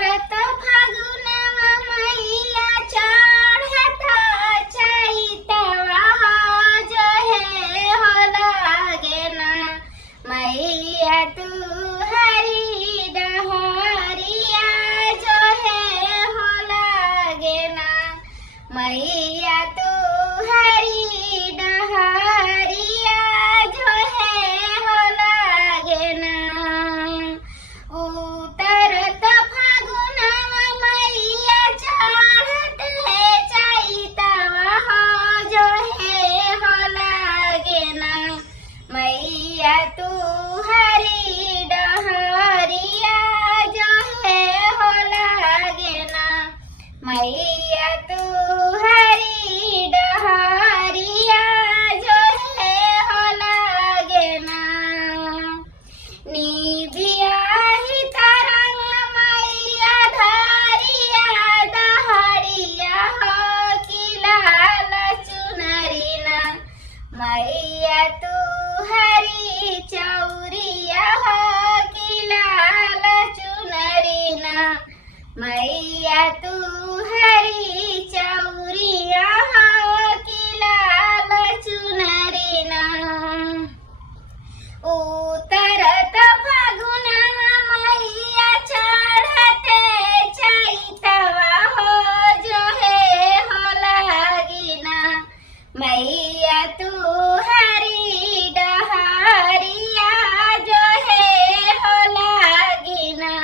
उतरत फागुनवा मैया चढ़त चैतवा जो है हो लागे ना मैया तू हरी डहरिया जो है हो लागे ना मैया तू हरी डहरिया जो है हो लागे ना उतरत फागुनवा मैया चढ़त चैतवा हो जो है हो लागे ना मैया तू हरी डहरिया जो है हो लागे ना मैया तू हरी डहरिया जो है हो लागे ना निबिया ही तरंग मैया धरिया दहड़िया हो कि लाल चुनरी ना मैया तू हरी चौरिया हो कि लाल चुनरी ना मैया तू हरी चौरिया हो कि लाल चुनरी ना उतरत फागुनवा मैया चढ़ते चैतवा हो जो है हो लागी ना मैया तू हरी डहरिया जो है हो लागी ना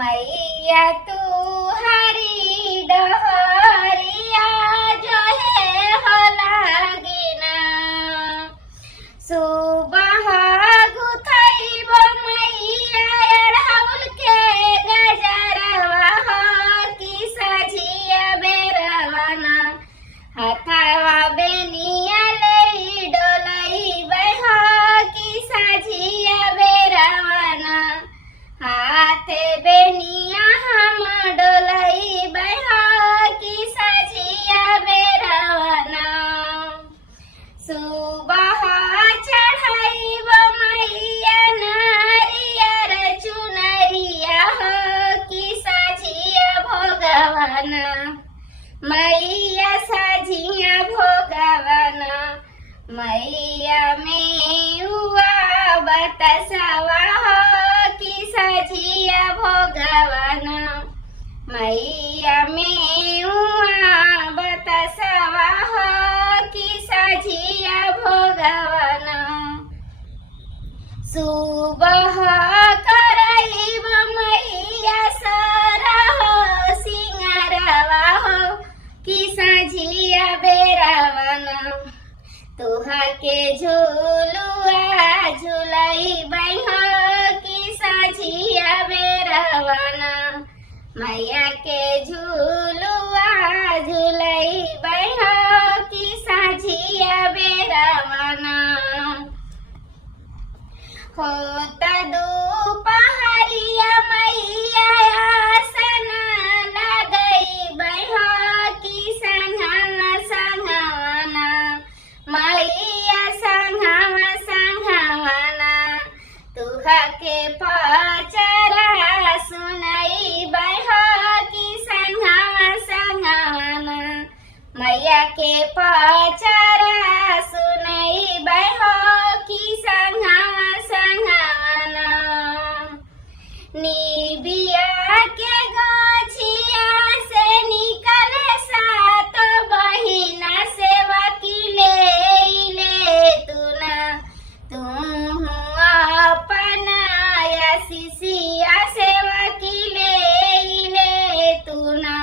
मैया तू हरी डहरिया जो है हो लागी ना सुबह गुथैब मैया अड़हुल के गजरवा हो कि सझिया बेरवा ना हथवा बेनिया ले डोलैबै हो कि सझिया बेरवा ना हाथे बेनिया हम डोलैबै हो कि सझिया बेरवा ना सुबह चढ़ैब मैया नारियर चुनरिया हो कि सझिया भोगवना मैया सझिया भोगवना मैया में हुआ बतसवा हो कि सझिया भोगवना मैया में हुआ बतसवा हो कि सझिया भोगवना सुबह करैब मैया सरह सिंगारवा हो कि सझिया बेरवना तुहा के झुलुआ झुलैबै हो कि सझिया बेरवना मैया के झुलुआ झुलैबै हो कि सझिया बेरवना होत दुपहरिया मैया आसन लगैबै हो कि संघवा संघवाना मैया संघवा संघवाना तुहा के पचरा सुनैबै हो कि संघवा संघवाना मैया के पचरा सुनैबै हो कि संघवा संघवाना निबिया के गाछिया से निकले सात बहिना सेवकी ले तू ना तुम अपना शिशिया सेवकी ले तू ना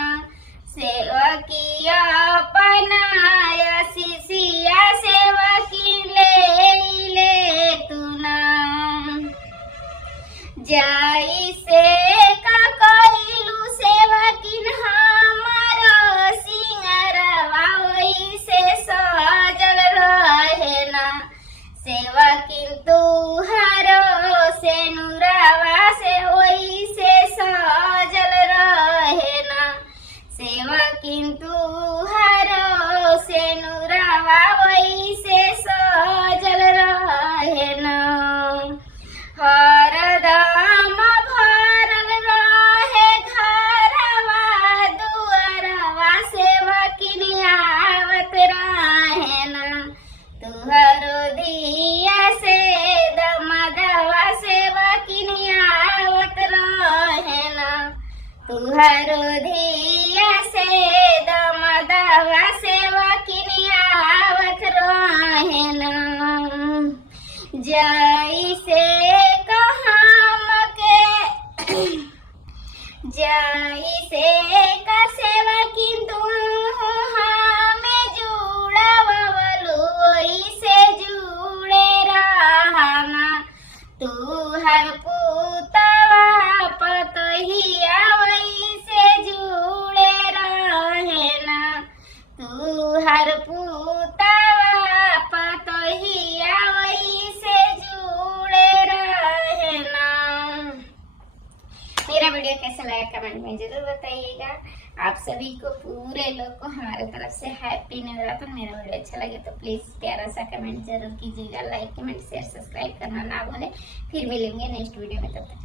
सेवकी अपना शिशिया सेवकी ले तू ना जाई से का कइलू सेवकिन हमारो सिंगरवा ओई से सजल रहे ना सेवकिन तुहारो से नुरवा से ओई से सजल रहे ना सेवकिन तुहारो से नुरवा ओई से सजल रहे ना हरदम भर तुहरो धिया से दमदवा से वकिनिया आवत रहेन जैसे कहम के जैसे का सेवा किंतु हमें जुड़ावलू से जुड़े रहना तू हर पुतवा पतहिया वैसे जुड़े रहना तू हर पुतवा पतहिया वैसे जुड़े रहना। मेरा वीडियो कैसा लगा कमेंट में जरूर बताइएगा। आप सभी को पूरे लोग को हमारे तरफ से हैप्पी नवरात्र। मेरा वीडियो अच्छा लगे तो प्लीज प्यारा सा कमेंट जरूर कीजिएगा। लाइक कमेंट शेयर सब्सक्राइब करना ना भूलें। फिर मिलेंगे नेक्स्ट वीडियो में, तब तक